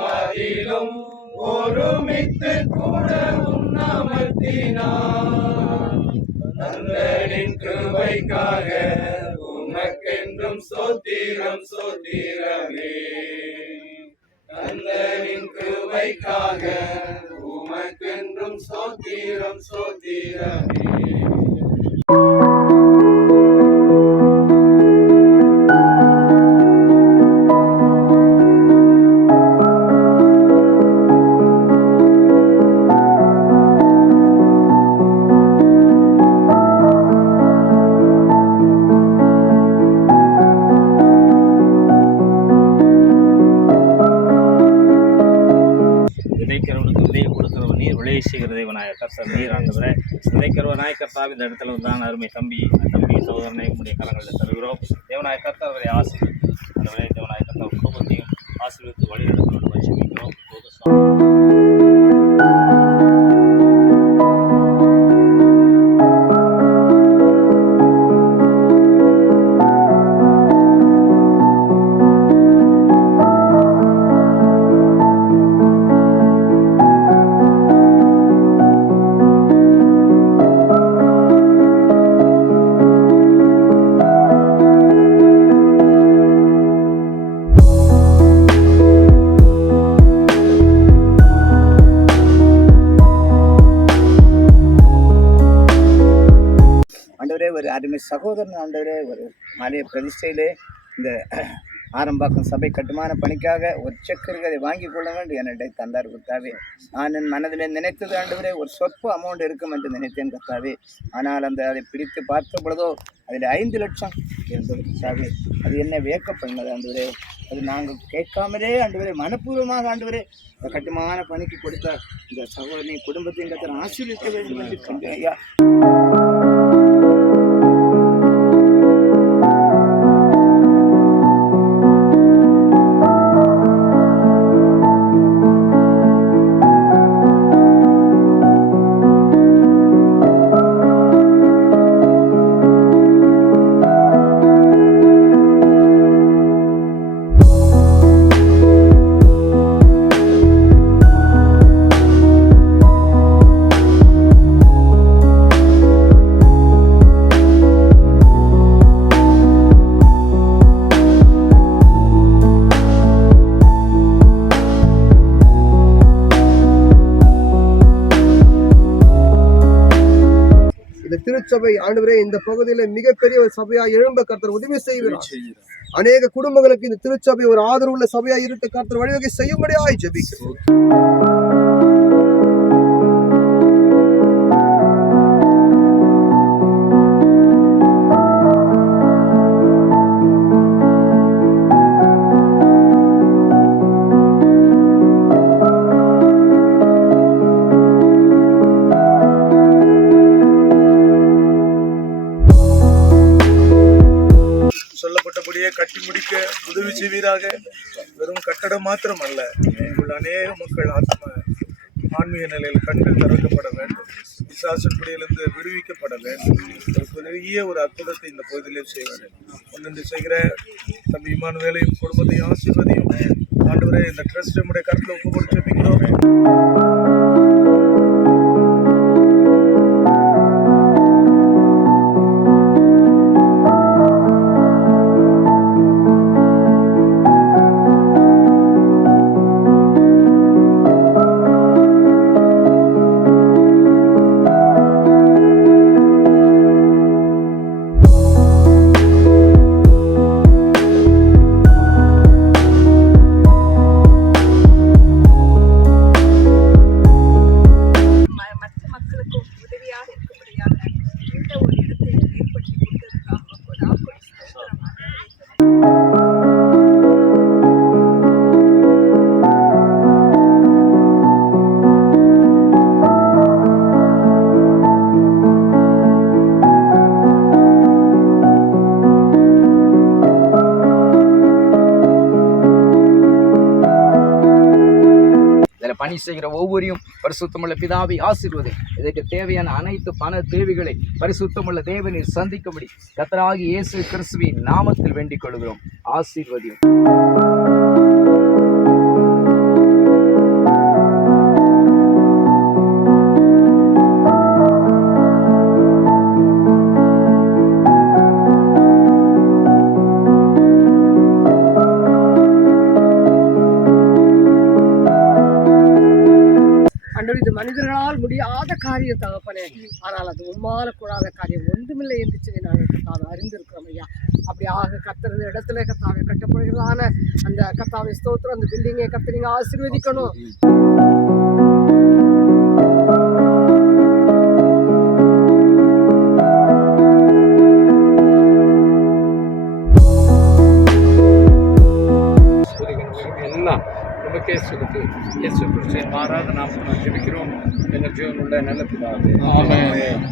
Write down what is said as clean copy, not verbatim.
மதிலும் ஒருமித்து கூட உன்னமர்த்தினார். தந்தனின் கிருபைக்காக உமக்கென்றும் சோத்திரம் சோத்திரமே. தந்தனின் கிருபைக்காக உமக்கென்றும் சோத்திரம் சோத்திரமே. செய்கிற தேவனாய கர்த்தர் நீர் ஆண்டவரே, விதைக்கிறவனாய கர்த்தாவே, இந்த இடத்துல தான் அருமை தம்பி சகோதரனை உடைய கரங்களில் தருகிறோம். தேவனாய கர்த்தர் அவரை ஆசீர்வதித்து ஆண்டவரே, தேவனாய கர்த்தர் குடும்பத்தையும் ஆசீர்வதித்து வழிநடத்தணும் ஜெபிக்கிறோம். ஒரு அருமை சகோதரன் ஆண்டவரே, ஒரு ஆலய பிரதிஷ்டையிலே இந்த ஆரம்பாக்கம் சபை கட்டுமான பணிக்காக ஒரு செக் அதை வாங்கி கொள்ள வேண்டும் என்னிட தந்தார் கர்த்தாவே. நான் என் மனதில் நினைத்தது ஆண்டவரே, ஒரு சொற்ப அமௌண்ட் இருக்கும் என்று நினைத்தேன் கர்த்தாவே. ஆனால் அதை பிரித்து பார்த்த பொழுதோ அதில் 5 லட்சம் இருந்தது கர்த்தாவே. அது என்ன வியக்கப்பட்டது ஆண்டவரே. அது நாங்கள் கேட்காமலே ஆண்டவரே, மனப்பூர்வமாக ஆண்டவரே இந்த கட்டுமான பணிக்கு கொடுத்த இந்த சகோதரனை குடும்பத்தையும் கர்த்தர் ஆசீர்வதிக்க வேண்டும் என்று கண்டேன் ஐயா. திருச்சபை ஆண்டவரே, இந்த பகுதியில மிகப்பெரிய ஒரு சபையா எழும்ப கர்த்தர் உதவி செய்கிறார். அநேக குடும்பங்களுக்கு இந்த திருச்சபை ஒரு ஆதரவுள்ள சபையா இருக்க கர்த்தர் வழிவகை செய்யும்படியாய் ஜெபிக்கிறோம். சொல்லப்பட்டபடியே கட்டி முடிக்க உதவி செய்வீராக. வெறும் கட்டடம் மாத்திரம் அல்ல, உங்கள் அநேக மக்கள் ஆன்மீக நிலையில் கண்கள் திறக்கப்பட வேண்டும், பிசாசின் பிடியிலிருந்து விடுவிக்கப்பட வேண்டும். ஒரு பெரிய ஒரு அற்புதத்தை இந்த பகுதியிலே செய்வார்கள். ஒன்று செய்கிற தம்பி இமானுவேலையும் குடும்பத்தையும் ஆசீர்வதியும் ஆண்டவரே. இந்த ட்ரஸ்ட் நம்முடைய கருத்தில் ஒப்பு கொடுத்து ஜெபிக்கிறோம். பணி செய்கிற ஒவ்வொருவரையும் பரிசுத்தமுள்ள பிதாவை ஆசீர்வதி. இதற்கு தேவையான அனைத்து பண தேவைகளை பரிசுத்தமுள்ள தேவனை சந்திக்கும்படி கர்த்தராகிய இயேசு கிறிஸ்துவின் நாமத்தில் வேண்டிக் கொள்கிறோம். ஆசீர்வதியும். ஆண்டவர் இது மனிதர்களால் முடியாத காரியம் தகப்பனே, ஆனால் அது உம்மால கூடாத காரியம் ஒன்றுமில்லை என்று சொல்லி நாங்கள் கர்த்தாவை அறிந்திருக்கிறோம் ஐயா. அப்படியாக கத்துறது இடத்துல கர்த்தாவை கட்டப்படுகிறதான அந்த கர்த்தாவை ஸ்தோத்திரம், அந்த பில்டிங்கை கர்த்தர் நீங்க ஆசீர்வதிக்கணும். எல்லாம் நமக்கே செலுத்தி இயேசு கிறிஸ்துவின் மாறாத நாமத்தில் ஜெபிக்கிறோம். எங்கள் ஜீவனுள்ள நல்ல பிதாவே. ஆமென்.